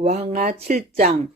왕하 7장.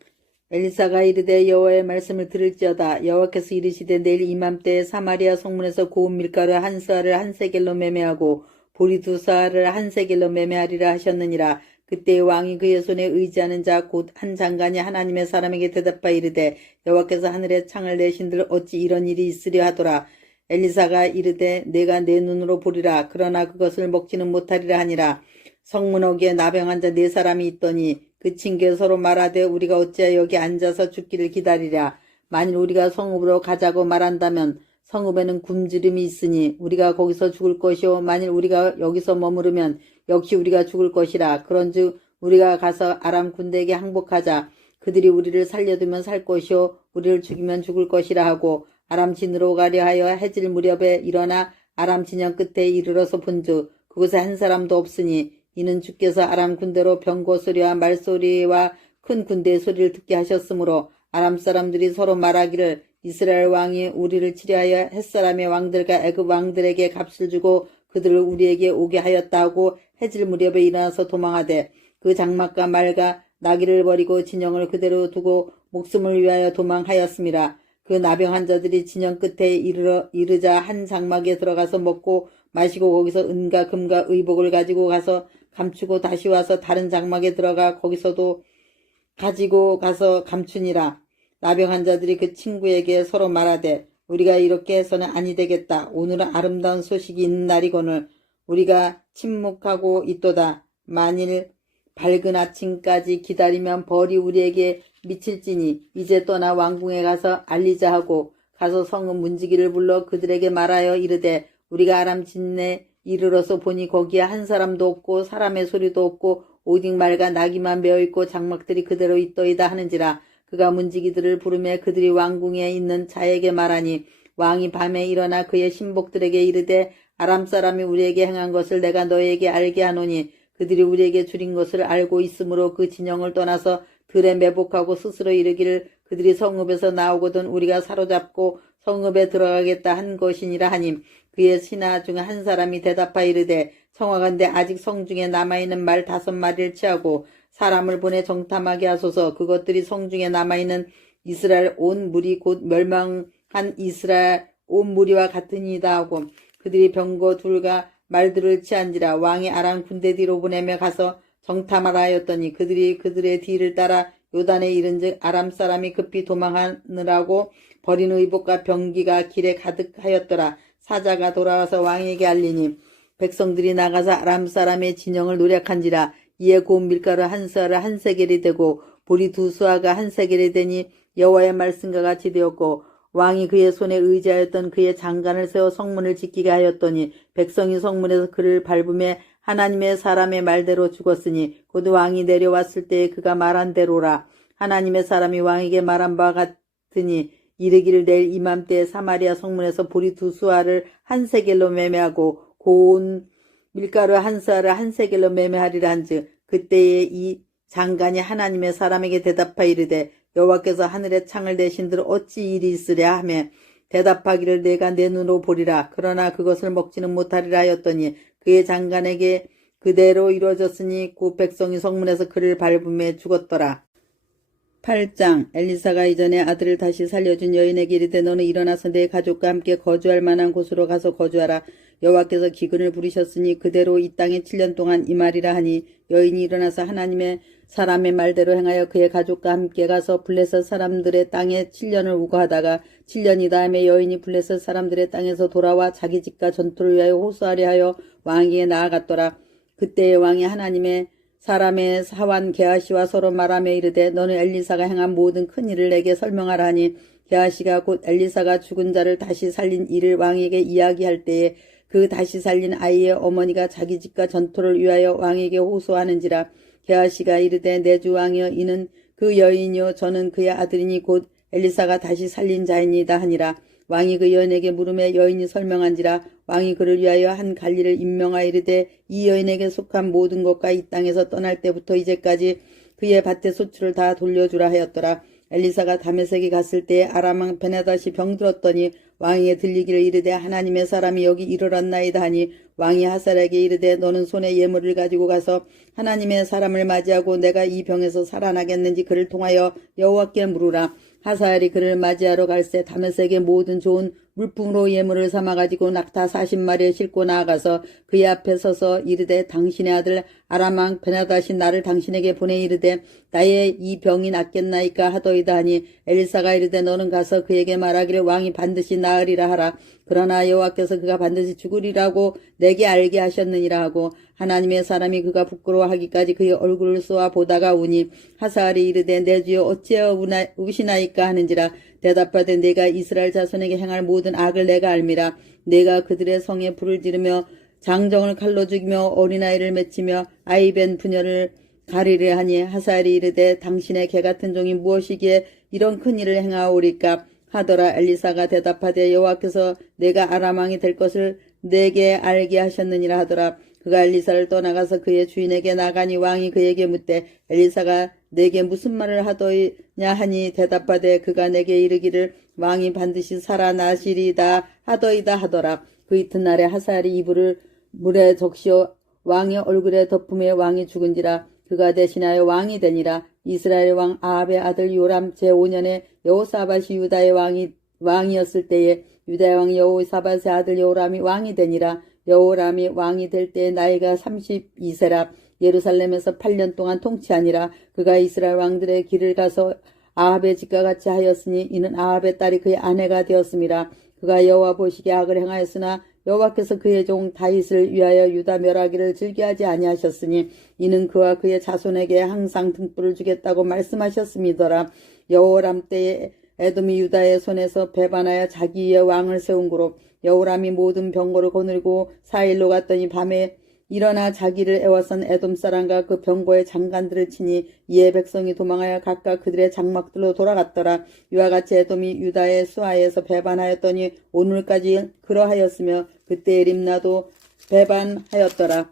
엘리사가 이르되 여호와의 말씀을 들을지어다. 여호와께서 이르시되 내일 이맘때에 사마리아 성문에서 고운 밀가루 한 스아를 한 세겔로 매매하고 보리 두 스아를 한 세겔로 매매하리라 하셨느니라. 그때 왕이 그의 손에 의지하는 자 곧 한 장관이 하나님의 사람에게 대답하여 이르되 여호와께서 하늘에 창을 내신들 어찌 이런 일이 있으려 하더라. 엘리사가 이르되 내가 내 눈으로 보리라. 그러나 그것을 먹지는 못하리라 하니라. 성문 어귀에 나병한 자 4사람이 있더니 그 친구에 서로 말하되 우리가 어찌하여 여기 앉아서 죽기를 기다리랴. 만일 우리가 성읍으로 가자고 말한다면 성읍에는 굶주림이 있으니 우리가 거기서 죽을 것이요 만일 우리가 여기서 머무르면 역시 우리가 죽을 것이라. 그런즉 우리가 가서 아람 군대에게 항복하자. 그들이 우리를 살려두면 살 것이요 우리를 죽이면 죽을 것이라 하고 아람 진으로 가려 하여 해질 무렵에 일어나 아람 진영 끝에 이르러서 본즉 그곳에 한 사람도 없으니 이는 주께서 아람 군대로 병거 소리와 말소리와 큰 군대의 소리를 듣게 하셨으므로 아람 사람들이 서로 말하기를 이스라엘 왕이 우리를 치려하여 햇사람의 왕들과 애굽 왕들에게 값을 주고 그들을 우리에게 오게 하였다 하고 해질 무렵에 일어나서 도망하되 그 장막과 말과 나귀를 버리고 진영을 그대로 두고 목숨을 위하여 도망하였음이라. 그 나병한 자들이 진영 끝에 이르자 한 장막에 들어가서 먹고 마시고 거기서 은과 금과 의복을 가지고 가서 감추고 다시 와서 다른 장막에 들어가 거기서도 가지고 가서 감추니라. 나병한 자들이 그 친구에게 서로 말하되 우리가 이렇게 해서는 아니 되겠다. 오늘은 아름다운 소식이 있는 날이거늘 우리가 침묵하고 있도다. 만일 밝은 아침까지 기다리면 벌이 우리에게 미칠지니 이제 떠나 왕궁에 가서 알리자 하고 가서 성읍 문지기를 불러 그들에게 말하여 이르되 우리가 아람 진에 이르러서 보니 거기에 한 사람도 없고 사람의 소리도 없고 오직 말과 나귀만 메어있고 장막들이 그대로 있더이다 하는지라. 그가 문지기들을 부르며 그들이 왕궁에 있는 자에게 말하니 왕이 밤에 일어나 그의 신복들에게 이르되 아람 사람이 우리에게 행한 것을 내가 너희에게 알게 하노니 그들이 우리에게 줄인 것을 알고 있으므로 그 진영을 떠나서 들에 매복하고 스스로 이르기를 그들이 성읍에서 나오거든 우리가 사로잡고 성읍에 들어가겠다 한 것이니라 하니 그의 신하 중 한 사람이 대답하여 이르되 청하건대 아직 성중에 남아있는 말 5마리를 취하고 사람을 보내 정탐하게 하소서. 그것들이 성중에 남아있는 이스라엘 온 무리 곧 멸망한 이스라엘 온 무리와 같으니이다 하고 그들이 병거 둘과 말들을 취한지라. 왕이 아람 군대 뒤로 보내며 가서 정탐하라 하였더니 그들이 그들의 뒤를 따라 요단에 이른즉 아람 사람이 급히 도망하느라고 버린 의복과 병기가 길에 가득하였더라. 사자가 돌아와서 왕에게 알리니 백성들이 나가서 아람 사람의 진영을 노략한지라. 이에 고운 밀가루 한 스아를 한 세겔이 되고 보리 2스아가 한 세겔이 되니 여호와의 말씀과 같이 되었고 왕이 그의 손에 의지하였던 그의 장관을 세워 성문을 지키게 하였더니 백성이 성문에서 그를 밟음에 하나님의 사람의 말대로 죽었으니 곧 왕이 내려왔을 때에 그가 말한 대로라. 하나님의 사람이 왕에게 말한 바와 같으니 이르기를 내일 이맘때에 사마리아 성문에서 보리 2스아를 한 세겔로 매매하고 고운 밀가루 한 스아를 한 세겔로 매매하리라 한즉 그때에 이 장관이 하나님의 사람에게 대답하여 이르되 여호와께서 하늘에 창을 내신들 어찌 일이 있으랴 하며 대답하기를 내가 내 눈으로 보리라. 그러나 그것을 먹지는 못하리라 하였더니 그의 장관에게 그대로 이루어졌으니 그 백성이 성문에서 그를 밟음에 죽었더라. 8장. 엘리사가 이전에 아들을 다시 살려준 여인에게 이르되 너는 일어나서 내 가족과 함께 거주할 만한 곳으로 가서 거주하라. 여호와께서 기근을 부리셨으니 그대로 이 땅에 7년 동안 임하리라 하니 여인이 일어나서 하나님의 사람의 말대로 행하여 그의 가족과 함께 가서 블레셋 사람들의 땅에 7년을 우거하다가 7년이 다음에 여인이 블레셋 사람들의 땅에서 돌아와 자기 집과 전투를 위하여 호소하려 하여 왕에게 나아갔더라. 그때의 왕이 하나님의 사람의 사환 게하시와 서로 말하며 이르되 너는 엘리사가 행한 모든 큰 일을 내게 설명하라 하니 게하시가 곧 엘리사가 죽은 자를 다시 살린 일을 왕에게 이야기할 때에 그 다시 살린 아이의 어머니가 자기 집과 전투를 위하여 왕에게 호소하는지라. 게하시가 이르되 내 주 왕이여 이는 그 여인이요 저는 그의 아들이니 곧 엘리사가 다시 살린 자이니다 하니라. 왕이 그 여인에게 물으며 여인이 설명한지라. 왕이 그를 위하여 한 관리를 임명하여 이르되 이 여인에게 속한 모든 것과 이 땅에서 떠날 때부터 이제까지 그의 밭의 소출을 다 돌려주라 하였더라. 엘리사가 다메섹에 갔을 때 아람 왕 베나다시 병들었더니 왕에게 들리기를 이르되 하나님의 사람이 여기 이르렀나이다 하니 왕이 하사엘에게 이르되 너는 손에 예물을 가지고 가서 하나님의 사람을 맞이하고 내가 이 병에서 살아나겠는지 그를 통하여 여호와께 물으라. 하사엘이 그를 맞이하러 갈새 다메섹의 모든 좋은 물품으로 예물을 삼아가지고 낙타 40마리에 싣고 나아가서 그의 앞에 서서 이르되 당신의 아들 아람 왕 베나다시 나를 당신에게 보내 이르되 나의 이 병이 낫겠나이까 하더이다 하니 엘리사가 이르되 너는 가서 그에게 말하기를 왕이 반드시 나으리라 하라. 그러나 여호와께서 그가 반드시 죽으리라고 내게 알게 하셨느니라 하고 하나님의 사람이 그가 부끄러워하기까지 그의 얼굴을 쏘아 보다가 우니 하사엘이 이르되 내 주여 어찌하여 우시나이까 하는지라. 대답하되 내가 이스라엘 자손에게 행할 모든 악을 내가 알미라. 내가 그들의 성에 불을 지르며 장정을 칼로 죽이며 어린아이를 맺히며 아이벤 부녀를 가리려 하니 하사엘이 이르되 당신의 개같은 종이 무엇이기에 이런 큰 일을 행하오리까 하더라. 엘리사가 대답하되 여호와께서 내가 아람 왕이 될 것을 내게 알게 하셨느니라 하더라. 그가 엘리사를 떠나가서 그의 주인에게 나가니 왕이 그에게 묻되 엘리사가 내게 무슨 말을 하더냐 하니 대답하되 그가 내게 이르기를 왕이 반드시 살아나시리다 하더이다 하더라. 그 이튿날에 하사엘이 이불을 물에 적시어 왕의 얼굴에 덮음에 왕이 죽은지라. 그가 대신하여 왕이 되니라. 이스라엘 왕 아합의 아들 요람 제5년에 여호사밧이 유다의 왕이었을 때에 유다의 왕 여호사밧의 아들 여호람이 왕이 되니라. 여호람이 왕이 될 때에 나이가 32세라. 예루살렘에서 8년 동안 통치하니라. 그가 이스라엘 왕들의 길을 가서 아합의 집과 같이 하였으니 이는 아합의 딸이 그의 아내가 되었음이라. 그가 여호와 보시기에 악을 행하였으나 여호와께서 그의 종 다윗을 위하여 유다 멸하기를 즐겨하지 아니하셨으니 이는 그와 그의 자손에게 항상 등불을 주겠다고 말씀하셨음이더라. 여호람 때에 에돔이 유다의 손에서 배반하여 자기의 왕을 세운 고로 여호람이 모든 병거를 거느리고 사일로 갔더니 밤에 일어나 자기를 애워싼 에돔 사람과 그 병거의 장관들을 치니 이에 백성이 도망하여 각각 그들의 장막들로 돌아갔더라. 이와 같이 에돔이 유다의 수하에서 배반하였더니 오늘까지 그러하였으며 그때의 림나도 배반하였더라.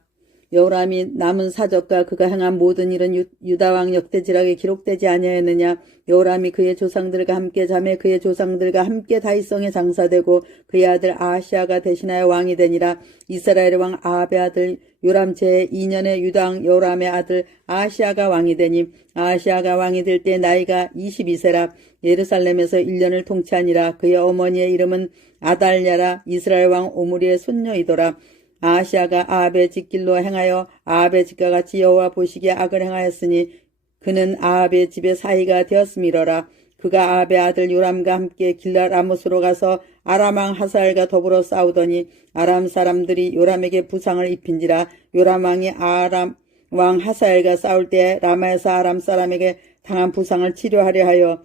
여호람이 남은 사적과 그가 행한 모든 일은 유다왕 역대지락에 기록되지 아니하였느냐. 여호람이 그의 조상들과 함께 자매 그의 조상들과 함께 다윗성에 장사되고 그의 아들 아하시아가 대신하여 왕이 되니라. 이스라엘의 왕 아합의 아들 요람 제2년에 유다왕 여호람의 아들 아하시아가 왕이 되니 아하시아가 왕이 될 때 나이가 22세라. 예루살렘에서 1년을 통치하니라. 그의 어머니의 이름은 아달랴라. 이스라엘 왕 오므리의 손녀이더라. 아하시아가 아합의 집길로 행하여 아합의 집과 같이 여호와 보시기에 악을 행하였으니 그는 아합의 집의 사이가 되었음이러라. 그가 아합의 아들 요람과 함께 길랏 라못으로 가서 아람 왕 하사엘과 더불어 싸우더니 아람 사람들이 요람에게 부상을 입힌지라. 요람 왕이 아람 왕 하사엘과 싸울 때 라마에서 아람 사람에게 당한 부상을 치료하려 하여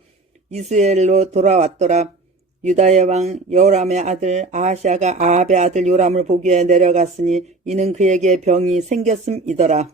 이스라엘로 돌아왔더라. 유다의 왕 여호람의 아들 아하시아가 아합의 아들 요람을 보기 위해 내려갔으니 이는 그에게 병이 생겼음이더라.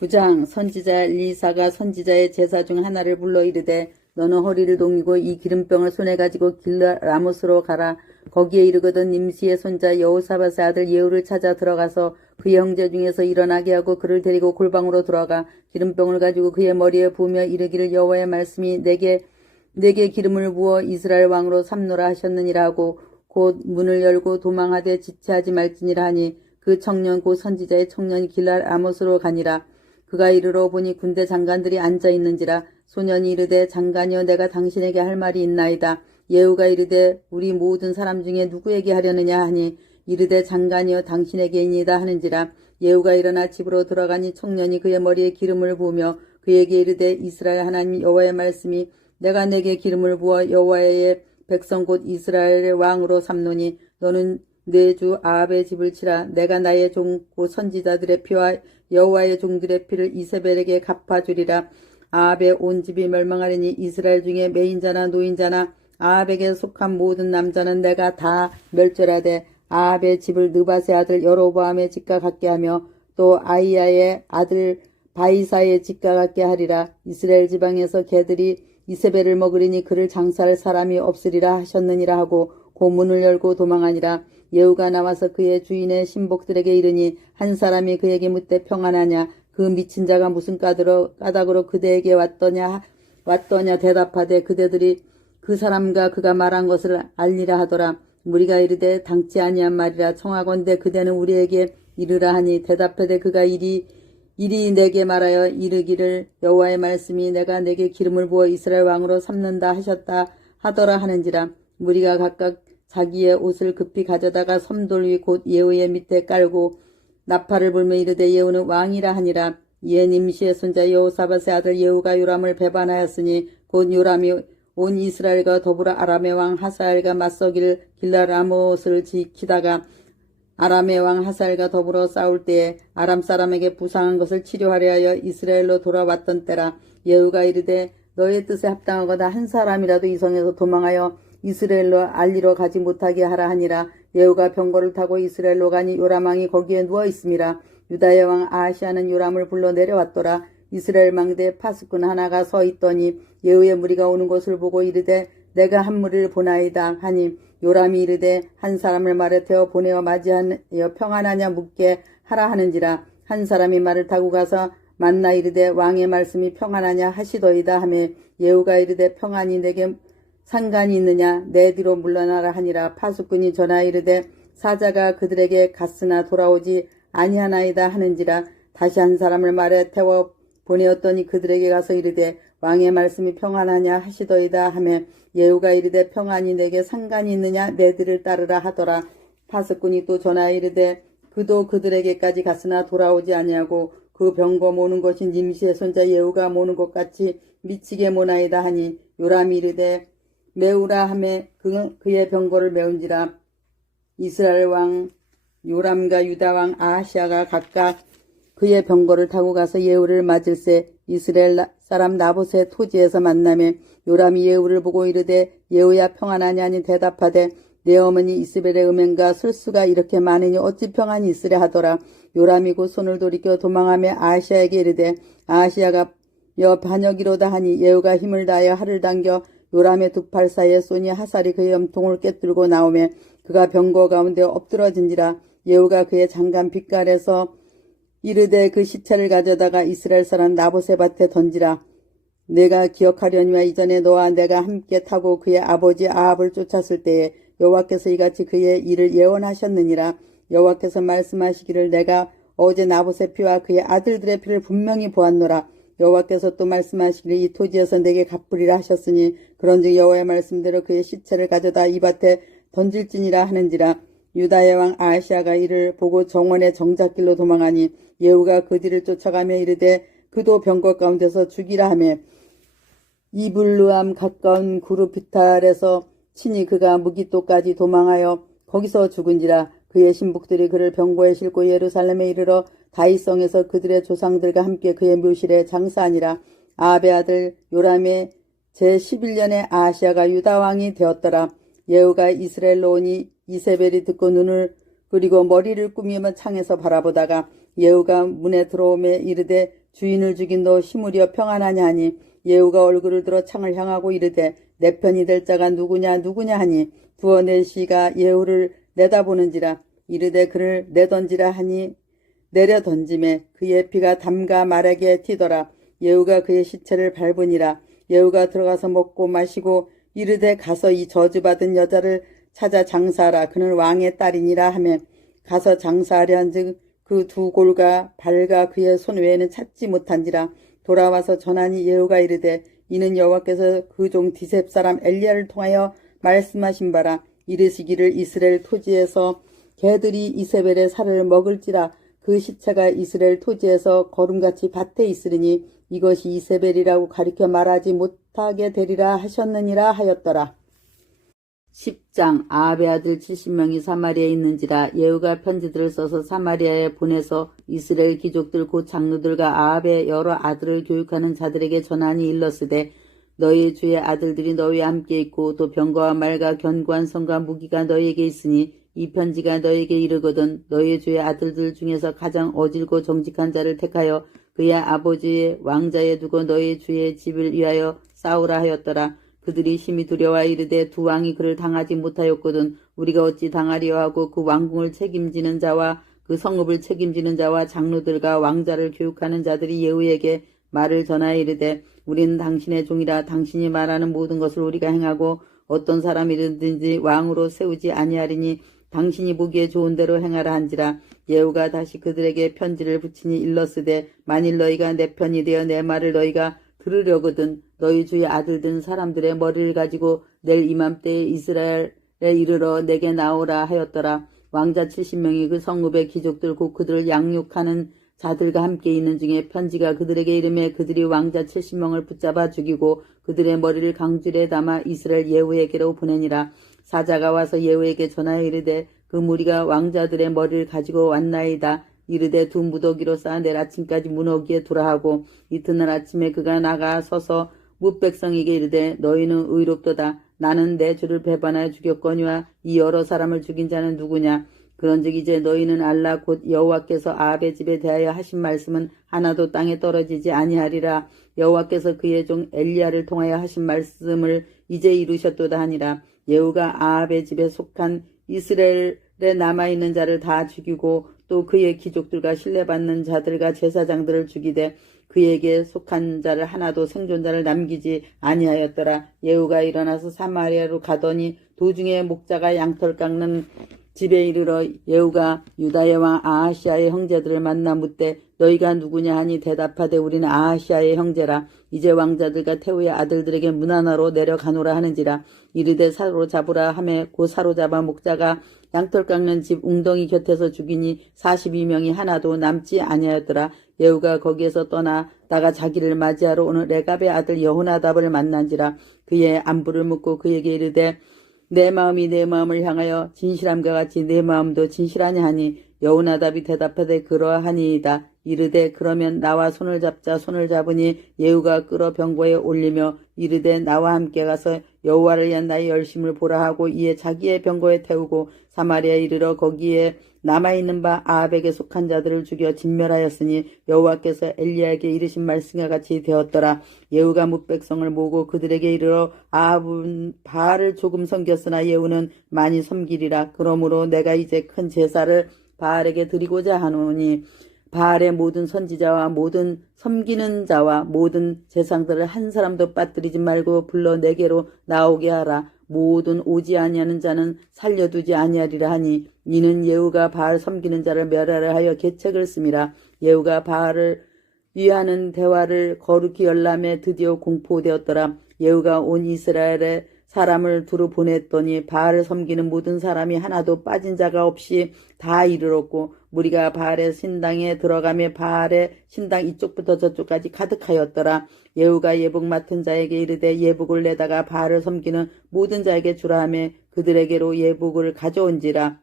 9장 선지자 엘리사가 선지자의 제사 중 하나를 불러 이르되 너는 허리를 동이고 이 기름병을 손에 가지고 길랏 라못으로 가라. 거기에 이르거든 nim시의 손자 여호사밧의 아들 예후를 찾아 들어가서 그의 형제 중에서 일어나게 하고 그를 데리고 골방으로 들어가 기름병을 가지고 그의 머리에 부으며 이르기를 여호와의 말씀이 내게 기름을 부어 이스라엘 왕으로 삼노라 하셨느니라 하고 곧 문을 열고 도망하되 지체하지 말지니라 하니 그 청년 곧 선지자의 청년이 길랏 라못으로 가니라. 그가 이르러 보니 군대 장관들이 앉아 있는지라. 소년이 이르되 장관이여 내가 당신에게 할 말이 있나이다. 예후가 이르되 우리 모든 사람 중에 누구에게 하려느냐 하니 이르되 장관이여 당신에게이니이다 하는지라. 예후가 일어나 집으로 들어가니 청년이 그의 머리에 기름을 부으며 그에게 이르되 이스라엘 하나님 여호와의 말씀이 내가 내게 기름을 부어 여호와의 백성 곧 이스라엘의 왕으로 삼노니 너는 내 주 아합의 집을 치라. 내가 나의 종 곧 선지자들의 피와 여호와의 종들의 피를 이세벨에게 갚아주리라. 아합의 온 집이 멸망하리니 이스라엘 중에 매인자나 노인자나 아합에게 속한 모든 남자는 내가 다 멸절하되 아합의 집을 느밧의 아들 여로보암의 집과 같게 하며 또 아이야의 아들 바이사의 집과 같게 하리라. 이스라엘 지방에서 개들이 이세벨을 먹으리니 그를 장사할 사람이 없으리라 하셨느니라 하고 고문을 열고 도망하니라. 예후가 나와서 그의 주인의 신복들에게 이르니 한 사람이 그에게 묻되 평안하냐 그 미친 자가 무슨 까닭으로 그대에게 왔더냐 왔더냐 대답하되 그대들이 그 사람과 그가 말한 것을 알리라 하더라. 우리가 이르되 당치 아니한 말이라 청하건대 그대는 우리에게 이르라 하니 대답하되 그가 이리 내게 말하여 이르기를 여호와의 말씀이 내가 내게 기름을 부어 이스라엘 왕으로 삼는다 하셨다 하더라 하는지라. 무리가 각각 자기의 옷을 급히 가져다가 섬돌 위 곧 예후의 밑에 깔고 나팔을 불며 이르되 예후는 왕이라 하니라. 이에 nim시의 손자 여호사밧의 아들 예후가 요람을 배반하였으니 곧 요람이 온 이스라엘과 더불어 아람의 왕 하사엘과 맞서기를 길라라못을 지키다가 아람의 왕 하사엘과 더불어 싸울 때에 아람 사람에게 부상한 것을 치료하려 하여 이스라엘로 돌아왔던 때라. 예후가 이르되 너의 뜻에 합당하거나 한 사람이라도 이 성에서 도망하여 이스라엘로 알리러 가지 못하게 하라 하니라. 예후가 병거를 타고 이스라엘로 가니 요람 왕이 거기에 누워 있음이라. 유다의 왕 아하시아는 요람을 불러 내려왔더라. 이스라엘 망대에 파수꾼 하나가 서 있더니 예후의 무리가 오는 것을 보고 이르되 내가 한 무리를 보나이다 하니 요람이 이르되 한 사람을 말에 태워 보내어 맞이하여 평안하냐 묻게 하라 하는지라. 한 사람이 말을 타고 가서 만나 이르되 왕의 말씀이 평안하냐 하시더이다 하며 예후가 이르되 평안이 내게 상관이 있느냐 내 뒤로 물러나라 하니라. 파수꾼이 전하 이르되 사자가 그들에게 갔으나 돌아오지 아니하나이다 하는지라. 다시 한 사람을 말에 태워 보내었더니 그들에게 가서 이르되 왕의 말씀이 평안하냐 하시더이다 하며 예후가 이르되 평안이 내게 상관이 있느냐 내 뒤를 따르라 하더라. 파수꾼이 또 전하 이르되 그도 그들에게까지 갔으나 돌아오지 아니하고 그 병거 모는 것이 nim시의 손자 예후가 모는 것 같이 미치게 모나이다 하니 요람이 이르되 메우라 하며 그의 병거를 메운지라. 이스라엘 왕 요람과 유다 왕 아하시아가 각각 그의 병거를 타고 가서 예후를 맞을새 이스라엘 사람 나봇의 토지에서 만나며 요람이 예후를 보고 이르되 예후야 평안하냐 하니 대답하되 내 어머니 이스벨의 음행과 술수가 이렇게 많으니 어찌 평안이 있으랴 하더라. 요람이 곧 손을 돌이켜 도망하며 아하시아에게 이르되 아하시아가 여 반역이로다 하니 예후가 힘을 다하여 활을 당겨 요람의 두 팔 사이에 쏘니 하살이 그의 염통을 꿰뚫고 나오며 그가 병거 가운데 엎드러진지라. 예후가 그의 장갑 빛깔에서 이르되 그 시체를 가져다가 이스라엘 사람 나봇의 밭에 던지라. 내가 기억하려니와 이전에 너와 내가 함께 타고 그의 아버지 아합을 쫓았을 때에 여호와께서 이같이 그의 일을 예언하셨느니라. 여호와께서 말씀하시기를 내가 어제 나봇의 피와 그의 아들들의 피를 분명히 보았노라. 여호와께서 또 말씀하시기를 이 토지에서 내게 갚으리라 하셨으니 그런즉 여호와의 말씀대로 그의 시체를 가져다 이 밭에 던질지니라 하는지라. 유다의 왕 아하시아가 이를 보고 정원의 정작길로 도망하니 예후가 그 뒤를 쫓아가며 이르되 그도 병거 가운데서 죽이라 하며 이블루암 가까운 구르피탈에서 친히 그가 무기토까지 도망하여 거기서 죽은지라. 그의 신복들이 그를 병거에 싣고 예루살렘에 이르러 다윗성에서 그들의 조상들과 함께 그의 묘실에 장사하니라. 아합의 아들 요람의 제11년에 아하시아가 유다 왕이 되었더라. 예후가 이스라엘로 오니 이세벨이 듣고 눈을 그리고 머리를 꾸미며 창에서 바라보다가 예후가 문에 들어오매 이르되 주인을 죽인 너 시므리여 평안하냐 하니 예후가 얼굴을 들어 창을 향하고 이르되 내 편이 될 자가 누구냐 하니 두어 넷이가 예후를 내다보는지라. 이르되 그를 내던지라 하니 내려 던짐에 그의 피가 담가 말에게 튀더라. 예후가 그의 시체를 밟으니라. 예후가 들어가서 먹고 마시고 이르되 가서 이 저주받은 여자를 찾아 장사하라. 그는 왕의 딸이니라 하며 가서 장사하려 한즉 그 두 골과 발과 그의 손 외에는 찾지 못한지라. 돌아와서 전하니 예후가 이르되 이는 여호와께서 그 종 디셉 사람 엘리야를 통하여 말씀하신 바라. 이르시기를 이스라엘 토지에서 개들이 이세벨의 살을 먹을지라. 그 시체가 이스라엘 토지에서 거름같이 밭에 있으리니 이것이 이세벨이라고 가리켜 말하지 못하게 되리라 하셨느니라 하였더라. 10장 아합의 아들 70명이 사마리아에 있는지라. 예후가 편지들을 써서 사마리아에 보내서 이스라엘 귀족들 곧 장로들과 아합의 여러 아들을 교육하는 자들에게 전하니 일렀으되 너희 주의 아들들이 너희와 함께 있고 또 병거와 말과 견고한 성과 무기가 너희에게 있으니 이 편지가 너희에게 이르거든 너희 주의 아들들 중에서 가장 어질고 정직한 자를 택하여 그의 아버지의 왕자에 두고 너희 주의 집을 위하여 싸우라 하였더라. 그들이 심히 두려워 이르되 두 왕이 그를 당하지 못하였거든 우리가 어찌 당하리요 하고 그 왕궁을 책임지는 자와 그 성읍을 책임지는 자와 장로들과 왕자를 교육하는 자들이 예후에게 말을 전하여 이르되 우리는 당신의 종이라 당신이 말하는 모든 것을 우리가 행하고 어떤 사람이든지 왕으로 세우지 아니하리니 당신이 보기에 좋은 대로 행하라 한지라. 예후가 다시 그들에게 편지를 붙이니 일렀으되 만일 너희가 내 편이 되어 내 말을 너희가 들으려거든 너희 주의 아들 된 사람들의 머리를 가지고 내일 이맘때에 이스라엘에 이르러 내게 나오라 하였더라. 왕자 70명이 그 성읍의 귀족들 곧 그들을 양육하는 자들과 함께 있는 중에 편지가 그들에게 이르매 그들이 왕자 70명을 붙잡아 죽이고 그들의 머리를 강줄에 담아 이스라엘 예후에게로 보내니라. 사자가 와서 예후에게 전하여 이르되 그 무리가 왕자들의 머리를 가지고 왔나이다. 이르되 두 무더기로 쌓아 내일 아침까지 문호기에 두라하고 이튿날 아침에 그가 나가 서서 뭇백성에게 이르되 너희는 의롭도다. 나는 내 주를 배반하여 죽였거니와 이 여러 사람을 죽인 자는 누구냐. 그런즉 이제 너희는 알라. 곧 여호와께서 아합의 집에 대하여 하신 말씀은 하나도 땅에 떨어지지 아니하리라. 여호와께서 그의 종 엘리야를 통하여 하신 말씀을 이제 이루셨도다 하니라. 예후가 아합의 집에 속한 이스라엘에 남아있는 자를 다 죽이고 또 그의 귀족들과 신뢰받는 자들과 제사장들을 죽이되 그에게 속한 자를 하나도 생존자를 남기지 아니하였더라. 예후가 일어나서 사마리아로 가더니 도중에 목자가 양털 깎는 집에 이르러 예후가 유다의 왕 아하시아의 형제들을 만나 묻되 너희가 누구냐 하니 대답하되 우리는 아하시아의 형제라. 이제 왕자들과 태후의 아들들에게 문 하나로 내려가노라 하는지라. 이르되 사로잡으라 하매 곧 사로잡아 목자가 양털 깎는 집 웅덩이 곁에서 죽이니 42명이 하나도 남지 아니하였더라. 예후가 거기에서 떠나다가 자기를 맞이하러 오는 레갑의 아들 여호나답을 만난지라. 그의 안부를 묻고 그에게 이르되 내 마음이 내 마음을 향하여 진실함과 같이 내 마음도 진실하냐 하니 여호나답이 대답하되 그러하니이다. 이르되 그러면 나와 손을 잡자. 손을 잡으니 예후가 끌어 병고에 올리며 이르되 나와 함께 가서 여호와를 위한 나의 열심을 보라 하고 이에 자기의 병고에 태우고 사마리아에 이르러 거기에 남아있는 바 아합에게 속한 자들을 죽여 진멸하였으니 여호와께서 엘리야에게 이르신 말씀과 같이 되었더라. 예후가 뭇백성을 모으고 그들에게 이르러 아합은 바알을 조금 섬겼으나 예후는 많이 섬기리라. 그러므로 내가 이제 큰 제사를 바알에게 드리고자 하노니 바알의 모든 선지자와 모든 섬기는 자와 모든 제상들을 한 사람도 빠뜨리지 말고 불러 내게로 나오게 하라. 모든 오지 아니하는 자는 살려두지 아니하리라 하니 이는 예후가 바알 섬기는 자를 멸하려 하여 계책을 씀이라. 예후가 바알을 위하는 대화를 거룩히 열람에 드디어 공포되었더라. 예후가 온 이스라엘에 사람을 두루 보냈더니 바알을 섬기는 모든 사람이 하나도 빠진 자가 없이 다 이르렀고 무리가 바알의 신당에 들어가며 바알의 신당 이쪽부터 저쪽까지 가득하였더라. 예후가 예복 맡은 자에게 이르되 예복을 내다가 바알을 섬기는 모든 자에게 주라 하며 그들에게로 예복을 가져온지라.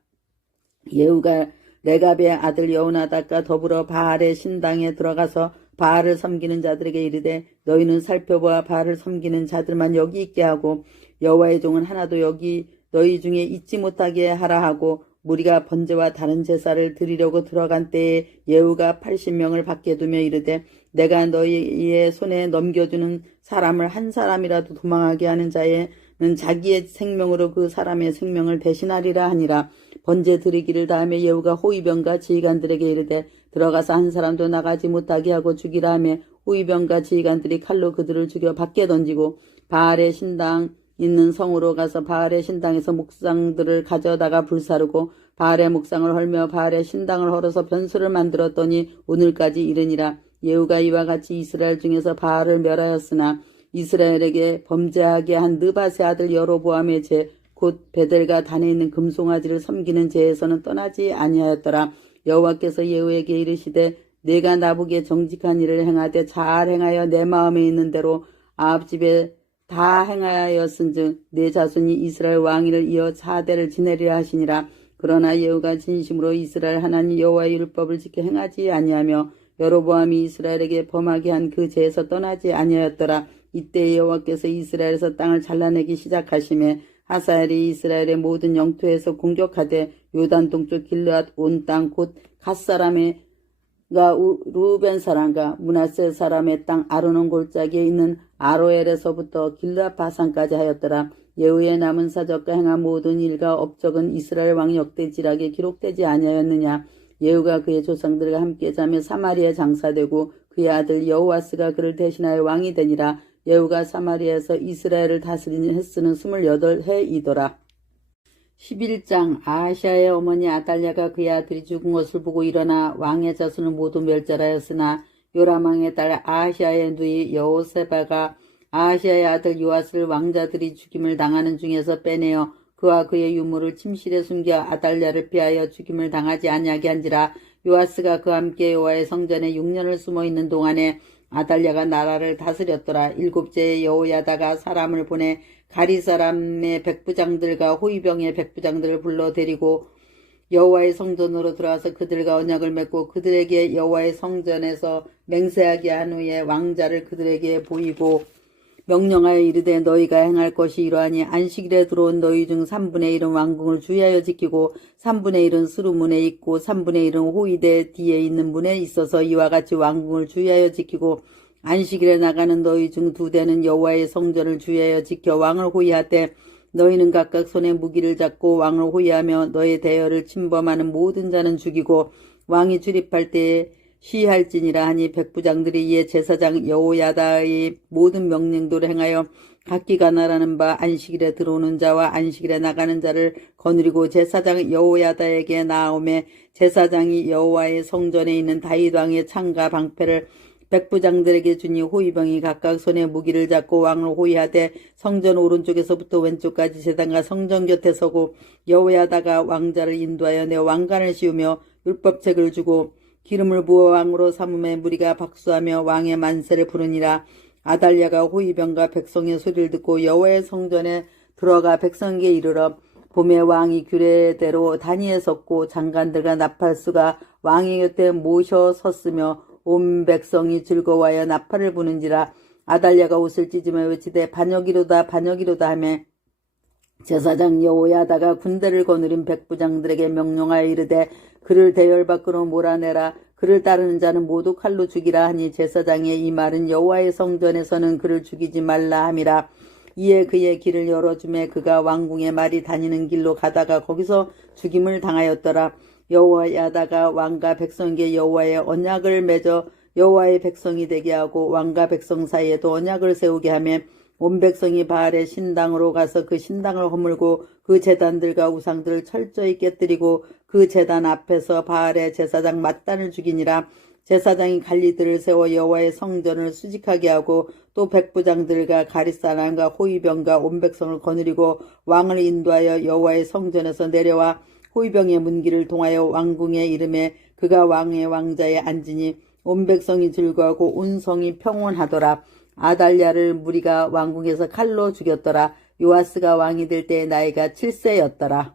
예후가 레갑의 아들 여호나답과 더불어 바알의 신당에 들어가서 바알을 섬기는 자들에게 이르되 너희는 살펴보아 바알을 섬기는 자들만 여기 있게 하고 여호와의 종은 하나도 여기 너희 중에 있지 못하게 하라 하고 무리가 번제와 다른 제사를 드리려고 들어간 때에 예후가 80명을 밖에 두며 이르되 내가 너희의 손에 넘겨주는 사람을 한 사람이라도 도망하게 하는 자에는 자기의 생명으로 그 사람의 생명을 대신하리라 하니라. 번제 드리기를 다음에 예후가 호위병과 지휘관들에게 이르되 들어가서 한 사람도 나가지 못하게 하고 죽이라 하며 호위병과 지휘관들이 칼로 그들을 죽여 밖에 던지고 바알의 신당 있는 성으로 가서 바알의 신당에서 묵상들을 가져다가 불사르고 바알의 묵상을 헐며 바알의 신당을 헐어서 변수를 만들었더니 오늘까지 이르니라. 예후가 이와 같이 이스라엘 중에서 바알을 멸하였으나 이스라엘에게 범죄하게 한 느밧의 아들 여로보암의 죄 곧 베델과 단에 있는 금송아지를 섬기는 죄에서는 떠나지 아니하였더라. 여호와께서 예후에게 이르시되 내가 나보기에 정직한 일을 행하되 잘 행하여 내 마음에 있는 대로 아합 집에 다 행하였은즉 내 자손이 이스라엘 왕위를 이어 4대를 지내리라 하시니라. 그러나 예후가 진심으로 이스라엘 하나님 여호와의 율법을 지켜 행하지 아니하며 여로보암이 이스라엘에게 범하게 한 그 죄에서 떠나지 아니하였더라. 이때 여호와께서 이스라엘에서 땅을 잘라내기 시작하시매 하사엘이 이스라엘의 모든 영토에서 공격하되 요단 동쪽 길르앗 온 땅 곧 갓 사람의 루벤 사람과 므낫세 사람의 땅 아르논 골짜기에 있는 아로엘에서부터 길르앗 바산까지 하였더라. 예후의 남은 사적과 행한 모든 일과 업적은 이스라엘 왕 역대지락에 기록되지 아니하였느냐. 예후가 그의 조상들과 함께 자며 사마리아에 장사되고 그의 아들 여호와스가 그를 대신하여 왕이 되니라. 예후가 사마리아에서 이스라엘을 다스린 횟수는 28해이더라. 11장. 아하시아의 어머니 아달랴가 그의 아들이 죽은 것을 보고 일어나 왕의 자손을 모두 멸절하였으나 요람왕의 딸 아하시아의 누이 여호세바가 아하시아의 아들 요아스를 왕자들이 죽임을 당하는 중에서 빼내어 그와 그의 유물을 침실에 숨겨 아달랴를 피하여 죽임을 당하지 아니하게 한지라. 요아스가 그와 함께 여호와의 성전에 6년을 숨어있는 동안에 아달랴가 나라를 다스렸더라. 7째에 여호야다가 사람을 보내 가리 사람의 백부장들과 호위병의 백부장들을 불러 데리고 여호와의 성전으로 들어와서 그들과 언약을 맺고 그들에게 여호와의 성전에서 맹세하게 한 후에 왕자를 그들에게 보이고 명령하여 이르되 너희가 행할 것이 이러하니 안식일에 들어온 너희 중 3분의 1은 왕궁을 주의하여 지키고 3분의 1은 수루문에 있고 3분의 1은 호위대 뒤에 있는 문에 있어서 이와 같이 왕궁을 주의하여 지키고 안식일에 나가는 너희 중 2대는 여호와의 성전을 주의하여 지켜 왕을 호위하되 너희는 각각 손에 무기를 잡고 왕을 호위하며 너의 대열을 침범하는 모든 자는 죽이고 왕이 출입할 때에 시할지니라 하니 백부장들이 이에 제사장 여호야다의 모든 명령대로 행하여 각기가 나라는 바 안식일에 들어오는 자와 안식일에 나가는 자를 거느리고 제사장 여호야다에게 나아오매 제사장이 여호와의 성전에 있는 다윗 왕의 창과 방패를 백부장들에게 주니 호위병이 각각 손에 무기를 잡고 왕을 호위하되 성전 오른쪽에서부터 왼쪽까지 제단과 성전 곁에 서고 여호야다가 왕자를 인도하여 내 왕관을 씌우며 율법책을 주고 기름을 부어 왕으로 삼음에 무리가 박수하며 왕의 만세를 부르니라. 아달랴가 호위병과 백성의 소리를 듣고 여호와의 성전에 들어가 백성에게 이르러 봄에 왕이 규례대로 단위에 섰고 장관들과 나팔수가 왕의 곁에 모셔 섰으며 온 백성이 즐거워하여 나팔을 부는지라. 아달랴가 옷을 찢으며 외치되 반역이로다 반역이로다 하며 제사장 여호야다가 군대를 거느린 백부장들에게 명령하여 이르되 그를 대열 밖으로 몰아내라. 그를 따르는 자는 모두 칼로 죽이라 하니 제사장의 이 말은 여호와의 성전에서는 그를 죽이지 말라 함이라. 이에 그의 길을 열어주매 그가 왕궁의 말이 다니는 길로 가다가 거기서 죽임을 당하였더라. 여호야다가 왕과 백성에게 여호와의 언약을 맺어 여호와의 백성이 되게 하고 왕과 백성 사이에도 언약을 세우게 하며 온 백성이 바알의 신당으로 가서 그 신당을 허물고 그 제단들과 우상들을 철저히 깨뜨리고 그 제단 앞에서 바알의 제사장 맏단을 죽이니라. 제사장이 관리들을 세워 여호와의 성전을 수직하게 하고 또 백부장들과 가릿사람과 호위병과 온 백성을 거느리고 왕을 인도하여 여호와의 성전에서 내려와 호위병의 문기를 통하여 왕궁에 이르매 그가 왕의 왕자에 앉으니 온 백성이 즐거워하고 온 성이 평온하더라. 아달랴를 무리가 왕궁에서 칼로 죽였더라. 요아스가 왕이 될 때의 나이가 7세였더라.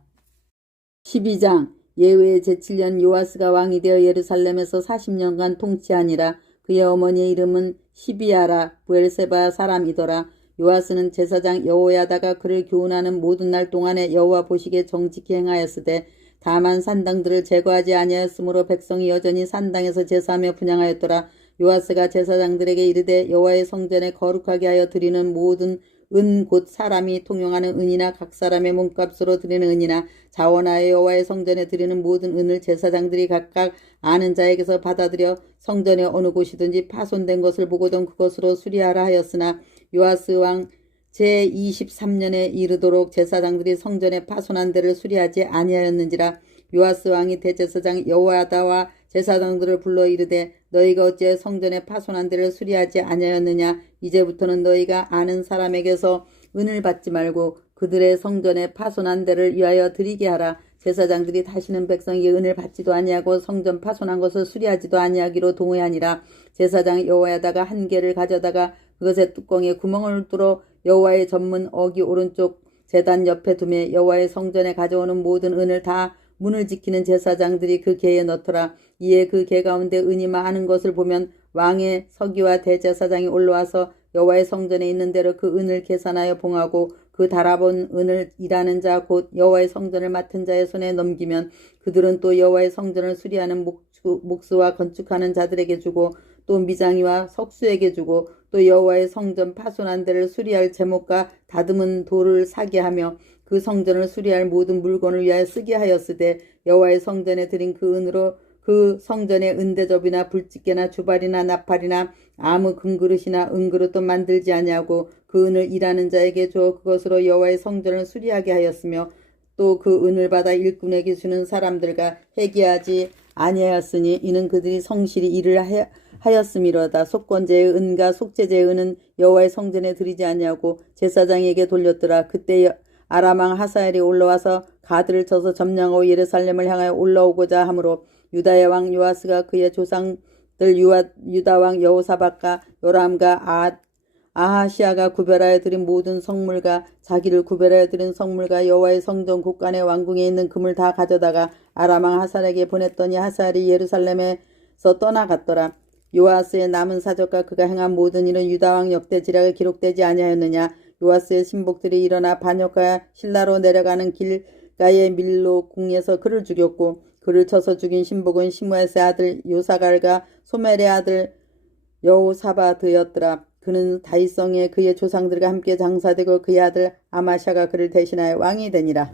12장. 예후의 제7년 요아스가 왕이 되어 예루살렘에서 40년간 통치하니라. 그의 어머니의 이름은 시비아라 부엘세바 사람이더라. 요아스는 제사장 여호야다가 그를 교훈하는 모든 날 동안에 여호와 보시기에 정직히 행하였으되 다만 산당들을 제거하지 아니하였으므로 백성이 여전히 산당에서 제사하며 분향하였더라. 요아스가 제사장들에게 이르되 여호와의 성전에 거룩하게 하여 드리는 모든 은 곧 사람이 통용하는 은이나 각 사람의 몸값으로 드리는 은이나 자원하여 여호와의 성전에 드리는 모든 은을 제사장들이 각각 아는 자에게서 받아들여 성전의 어느 곳이든지 파손된 것을 보고든 그것으로 수리하라 하였으나 요아스 왕 제23년에 이르도록 제사장들이 성전의 파손한 데를 수리하지 아니하였는지라. 요아스 왕이 대제사장 여호야다와 제사장들을 불러 이르되 너희가 어찌 성전의 파손한 데를 수리하지 아니하였느냐. 이제부터는 너희가 아는 사람에게서 은을 받지 말고 그들의 성전의 파손한 데를 위하여 드리게 하라. 제사장들이 다시는 백성에게 은을 받지도 아니하고 성전 파손한 것을 수리하지도 아니하기로 동의하니라. 제사장 여호야다가 한 개를 가져다가 그것의 뚜껑에 구멍을 뚫어 여호와의 전문 어기 오른쪽 제단 옆에 두매 여호와의 성전에 가져오는 모든 은을 다 문을 지키는 제사장들이 그 개에 넣더라. 이에 그 개 가운데 은이 많은 것을 보면 왕의 서기와 대제사장이 올라와서 여호와의 성전에 있는 대로 그 은을 계산하여 봉하고 그 달아본 은을 일하는 자 곧 여호와의 성전을 맡은 자의 손에 넘기면 그들은 또 여호와의 성전을 수리하는 목수와 건축하는 자들에게 주고 또 미장이와 석수에게 주고 또 여호와의 성전 파손한 데를 수리할 제목과 다듬은 돌을 사게 하며 그 성전을 수리할 모든 물건을 위하여 쓰게 하였으되 여호와의 성전에 드린 그 은으로 그 성전에 은대접이나 불집게나 주발이나 나팔이나 아무 금그릇이나 은그릇도 만들지 아니하고 그 은을 일하는 자에게 줘 그것으로 여호와의 성전을 수리하게 하였으며 또 그 은을 받아 일꾼에게 주는 사람들과 회개하지 아니하였으니 이는 그들이 성실히 일을 하였음이로다. 속건제의 은과 속죄제의 은은 여호와의 성전에 드리지 아니하고 제사장에게 돌렸더라. 그때 아람 왕 하사엘이 올라와서 가드를 쳐서 점령하고 예루살렘을 향하여 올라오고자 하므로 유다의 왕 요아스가 그의 조상들 유다 왕 여호사밧과 요람과 아하시아가 구별하여 드린 모든 성물과 자기를 구별하여 드린 성물과 여호와의 성전 곳간의 왕궁에 있는 금을 다 가져다가 아람 왕 하사엘에게 보냈더니 하사엘이 예루살렘에서 떠나갔더라. 요아스의 남은 사적과 그가 행한 모든 일은 유다 왕 역대지략에 기록되지 아니하였느냐. 요아스의 신복들이 일어나 반역하여 신라로 내려가는 길가의 밀로 궁에서 그를 죽였고 그를 쳐서 죽인 신복은 시므앗의 아들 요사갈과 소멜의 아들 여호사밧이었더라. 그는 다윗성에 그의 조상들과 함께 장사되고 그의 아들 아마샤가 그를 대신하여 왕이 되니라.